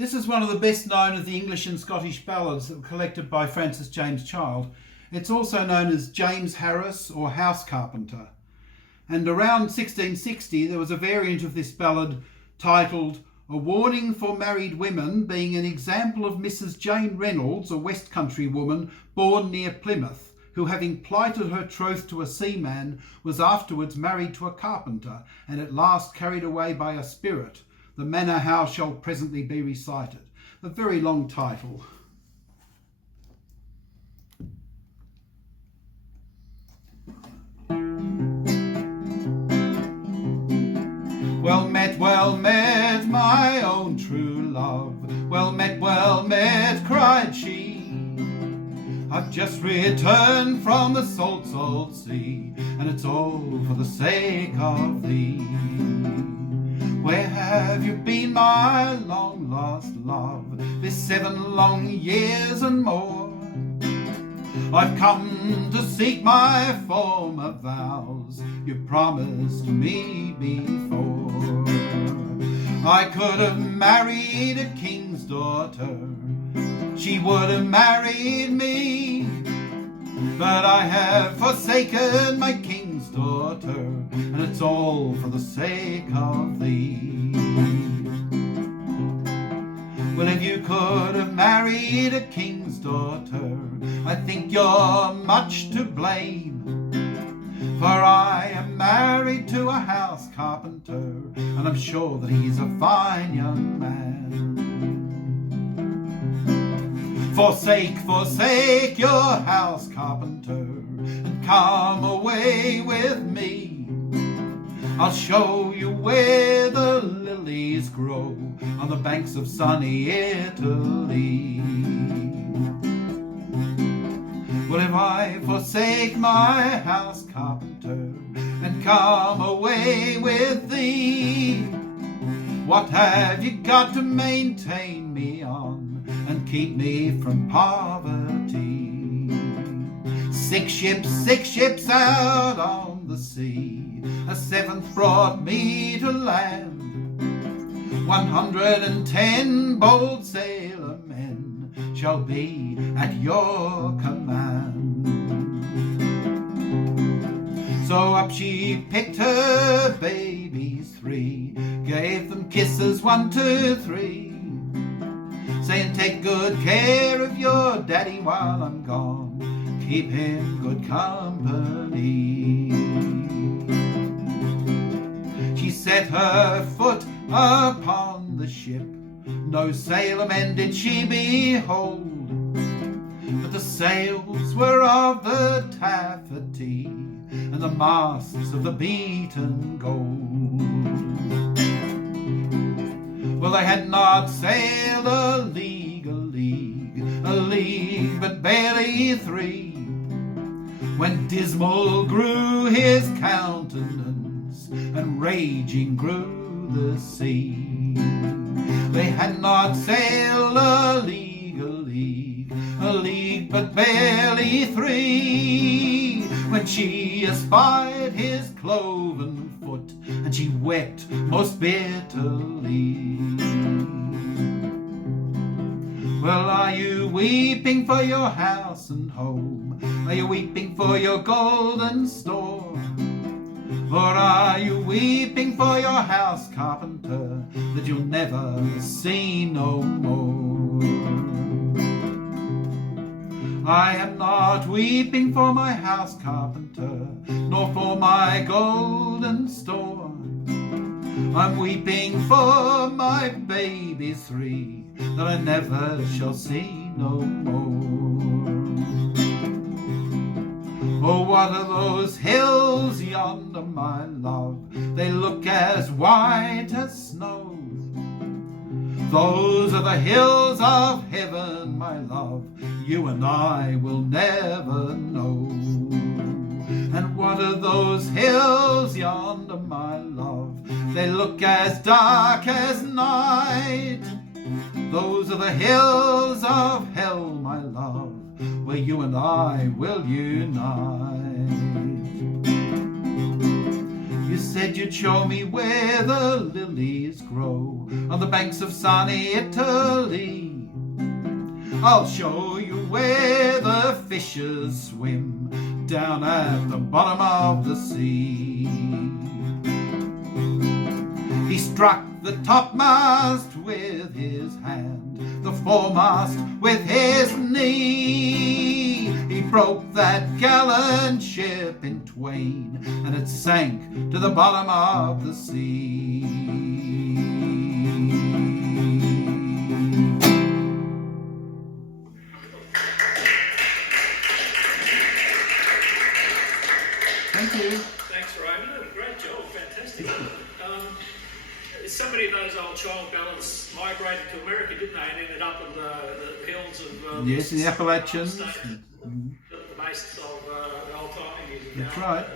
This is one of the best known of the English and Scottish ballads that were collected by Francis James Child. It's also known as James Harris or House Carpenter. And around 1660 there was a variant of this ballad titled A Warning for Married Women, being an example of Mrs Jane Reynolds, a West Country woman born near Plymouth, who, having plighted her troth to a seaman, was afterwards married to a carpenter, and at last carried away by a spirit. The manner how shall presently be recited. A very long title. Well met, my own true love. Well met, cried she. I've just returned from the salt sea, and it's all for the sake of thee. Where have you been, my long lost love, this 7 long years and more? I've come to seek my former vows you promised me before. I could have married a king's daughter, she would have married me, but I have forsaken my king's daughter, and it's all for the sake of thee. Well, if you could have married a king's daughter, I think you're much to blame, for I am married to a house carpenter, and I'm sure that he's a fine young man. Forsake your house carpenter, and come away with me. I'll show you where the lilies grow on the banks of sunny Italy. Well, if I forsake my house carpenter and come away with thee, what have you got to maintain me on and keep me from poverty? 6 ships out on the sea, a 7th brought me to land. 110 bold sailor men shall be at your command. So up she picked her babies 3, gave them kisses 1, 2, 3, saying, take good care of your daddy while I'm gone, keep him good company. She set her foot upon the ship, no sailor men did she behold, but the sails were of the taffety, and the masts of the beaten gold. Well, they had not sailed a league, but barely 3, when dismal grew his countenance, and raging grew the sea. They had not sailed a league, but barely 3, when she espied his cloven foot, and she wept most bitterly. Well, are you weeping for your house and home? Are you weeping for your golden store? Or are you weeping for your house carpenter that you'll never see no more? I am not weeping for my house carpenter, nor for my golden store. I'm weeping for my babies 3 that I never shall see no more. Oh, what are those hills yonder, my love? They look as white as snow. Those are the hills of heaven, my love, you and I will never know. And what are those hills yonder, my love? They look as dark as night. Those are the hills of hell, my love, where you and I will unite. You said you'd show me where the lilies grow on the banks of sunny Italy. I'll show you where the fishes swim down at the bottom of the sea. He struck the topmast with his hand, the foremast with his knee. He broke that gallant ship in twain, and it sank to the bottom of the sea. Thank you. Thanks, Raymond. Great job. Fantastic. So many of those old child ballads migrated to America, didn't they, and ended up in the hills of yes, in the Appalachians. The base of the old timing music. That's right.